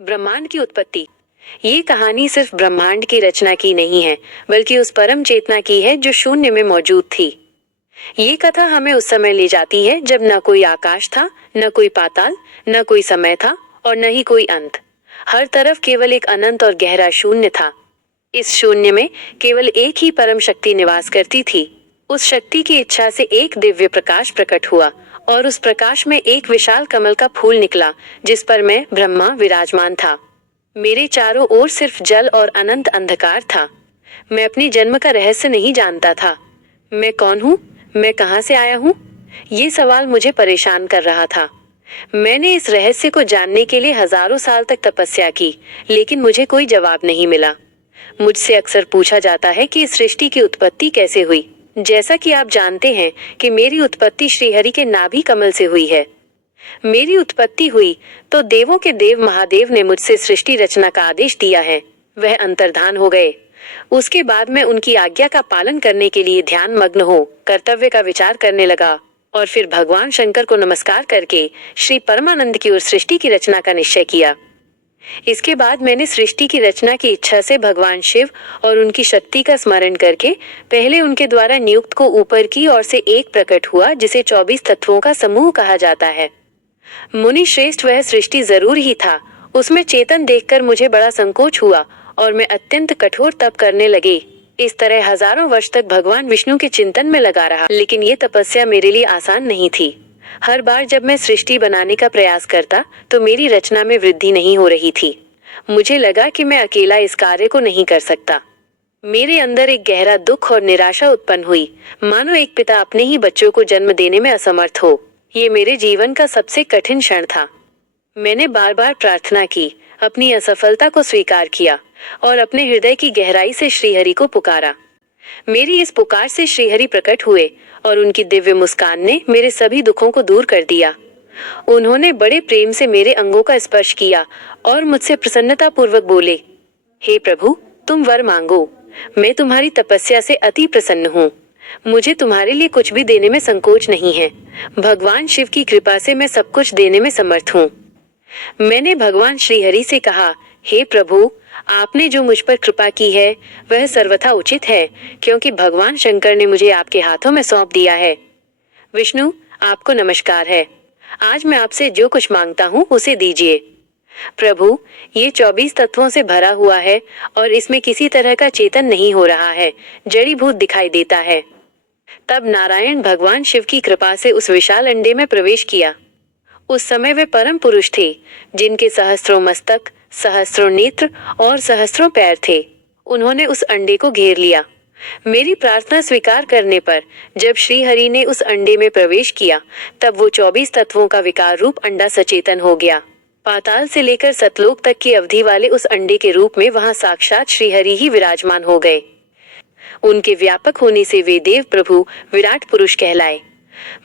ब्रह्मांड की उत्पत्ति। ये कहानी सिर्फ ब्रह्मांड की रचना की नहीं है, बल्कि उस परम चेतना की है जो शून्य में मौजूद थी। ये कथा हमें उस समय ले जाती है जब न कोई आकाश था, न कोई पाताल, न कोई समय था और न ही कोई अंत। हर तरफ केवल एक अनंत और गहरा शून्य था। इस शून्य में केवल एक ही परम शक्ति निवास करती थी। उस शक्ति की इच्छा से एक दिव्य प्रकाश प्रकट हुआ और उस प्रकाश में एक विशाल कमल का फूल निकला, जिस पर मैं ब्रह्मा विराजमान था। मेरे चारों ओर सिर्फ जल और अनंत अंधकार था। मैं अपनी जन्म का रहस्य नहीं जानता था। मैं कौन हूँ? मैं कहाँ से आया हूँ? ये सवाल मुझे परेशान कर रहा था। मैंने इस रहस्य को जानने के लिए हजारों साल तक तपस्या की, लेकिन मुझे कोई जवाब नहीं मिला। मुझसे अक्सर पूछा जाता है कि इस सृष्टि की उत्पत्ति कैसे हुई। जैसा कि आप जानते हैं कि मेरी उत्पत्ति श्रीहरि के नाभि कमल से हुई है। मेरी उत्पत्ति हुई तो देवों के देव महादेव ने मुझसे सृष्टि रचना का आदेश दिया है। वह अंतर्धान हो गए। उसके बाद मैं उनकी आज्ञा का पालन करने के लिए ध्यान मग्न हो कर्तव्य का विचार करने लगा और फिर भगवान शंकर को नमस्कार करके श्री परमानंद की ओर सृष्टि की रचना का निश्चय किया। इसके बाद मैंने सृष्टि की रचना की इच्छा से भगवान शिव और उनकी शक्ति का स्मरण करके पहले उनके द्वारा नियुक्त को ऊपर की ओर से एक प्रकट हुआ, जिसे 24 तत्वों का समूह कहा जाता है। मुनि श्रेष्ठ, वह सृष्टि जरूर ही था। उसमें चेतन देखकर मुझे बड़ा संकोच हुआ और मैं अत्यंत कठोर तप करने लगे। इस तरह हजारों वर्ष तक भगवान विष्णु के चिंतन में लगा रहा, लेकिन ये तपस्या मेरे लिए आसान नहीं थी। हर बार जब मैं सृष्टि बनाने का प्रयास करता तो मेरी रचना में वृद्धि नहीं हो रही थी। मुझे लगा कि मैं अकेला इस कार्य को नहीं कर सकता। मेरे अंदर एक गहरा दुख और निराशा उत्पन्न हुई, मानो एक पिता अपने ही बच्चों को जन्म देने में असमर्थ हो। ये मेरे जीवन का सबसे कठिन क्षण था। मैंने बार बार प्रार्थना की, अपनी असफलता को स्वीकार किया और अपने हृदय की गहराई से श्रीहरि को पुकारा। मेरी इस पुकार से श्रीहरि प्रकट हुए और उनकी दिव्य मुस्कान ने मेरे सभी दुखों को दूर कर दिया। उन्होंने बड़े प्रेम से मेरे अंगों का स्पर्श किया और मुझसे प्रसन्नता पूर्वक बोले, हे प्रभु, तुम वर मांगो। मैं तुम्हारी तपस्या से अति प्रसन्न हूँ। मुझे तुम्हारे लिए कुछ भी देने में संकोच नहीं है। भगवान शिव की कृपा से मैं सब कुछ देने में समर्थ हूँ। मैंने भगवान श्रीहरि से कहा, हे प्रभु, आपने जो मुझ पर कृपा की है वह सर्वथा उचित है, क्योंकि भगवान शंकर ने मुझे आपके हाथों में सौंप दिया है। विष्णु, आपको नमस्कार है। आज मैं आपसे जो कुछ मांगता हूँ उसे दीजिए। प्रभु, ये 24 तत्वों से भरा हुआ है और इसमें किसी तरह का चेतन नहीं हो रहा है, जड़ीभूत दिखाई देता है। तब नारायण भगवान शिव की कृपा से उस विशाल अंडे में प्रवेश किया। उस समय वे परम पुरुष थे, जिनके सहस्त्रों मस्तक, सहस्त्रों नेत्र और सहस्त्रों पैर थे। उन्होंने उस अंडे को घेर लिया। मेरी प्रार्थना स्वीकार करने पर जब श्रीहरि ने उस अंडे में प्रवेश किया, तब वो 24 तत्वों का विकार रूप अंडा सचेतन हो गया। पाताल से लेकर सतलोक तक की अवधि वाले उस अंडे के रूप में वहां साक्षात श्रीहरि ही विराजमान हो गए। उनके व्यापक होने से वे देव प्रभु विराट पुरुष कहलाए।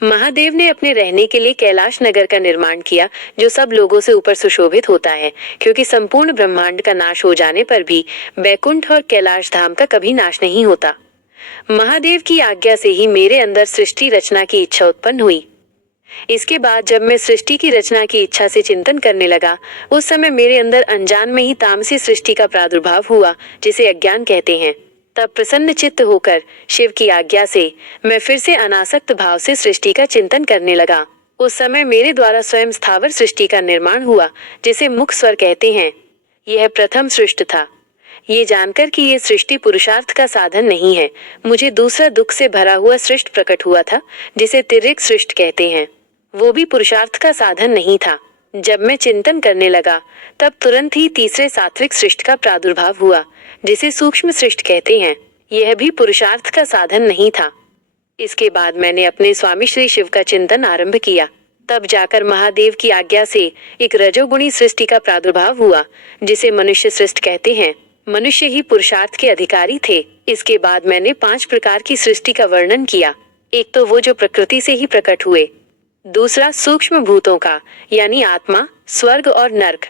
महादेव ने अपने रहने के लिए कैलाश नगर का निर्माण किया, जो सब लोगों से ऊपर सुशोभित होता है, क्योंकि संपूर्ण ब्रह्मांड का नाश हो जाने पर भी बैकुंठ और कैलाश धाम का कभी नाश नहीं होता। महादेव की आज्ञा से ही मेरे अंदर सृष्टि रचना की इच्छा उत्पन्न हुई। इसके बाद जब मैं सृष्टि की रचना की इच्छा से चिंतन करने लगा, उस समय मेरे अंदर अनजान में ही तामसी सृष्टि का प्रादुर्भाव हुआ, जिसे अज्ञान कहते हैं। तब प्रसन्न चित्त होकर शिव की आज्ञा से मैं फिर से अनासक्त भाव से सृष्टि का चिंतन करने लगा। उस समय मेरे द्वारा स्वयं स्थावर सृष्टि का निर्माण हुआ, जिसे मुख स्वर कहते हैं। यह प्रथम सृष्टि था। ये जानकर कि ये सृष्टि पुरुषार्थ का साधन नहीं है, मुझे दूसरा दुख से भरा हुआ सृष्टि प्रकट हुआ था, जिसे तिर्यक सृष्टि कहते हैं। वो भी पुरुषार्थ का साधन नहीं था। जब मैं चिंतन करने लगा, तब तुरंत ही तीसरे सात्विक सृष्टि का प्रादुर्भाव हुआ, जिसे सूक्ष्म सृष्टि कहते हैं। यह भी पुरुषार्थ का साधन नहीं था। इसके बाद मैंने अपने स्वामी श्री शिव का चिंतन आरंभ किया। तब जाकर महादेव की आज्ञा से एक रजोगुणी सृष्टि का प्रादुर्भाव हुआ, जिसे मनुष्य सृष्टि कहते हैं। मनुष्य ही पुरुषार्थ के अधिकारी थे। इसके बाद मैंने 5 प्रकार की सृष्टि का वर्णन किया। एक तो वो जो प्रकृति से ही प्रकट हुए, दूसरा सूक्ष्म भूतों का, यानी आत्मा, स्वर्ग और नर्क।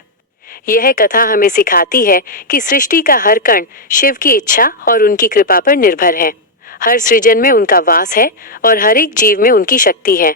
यह कथा हमें सिखाती है कि सृष्टि का हर कण शिव की इच्छा और उनकी कृपा पर निर्भर है। हर सृजन में उनका वास है और हर एक जीव में उनकी शक्ति है।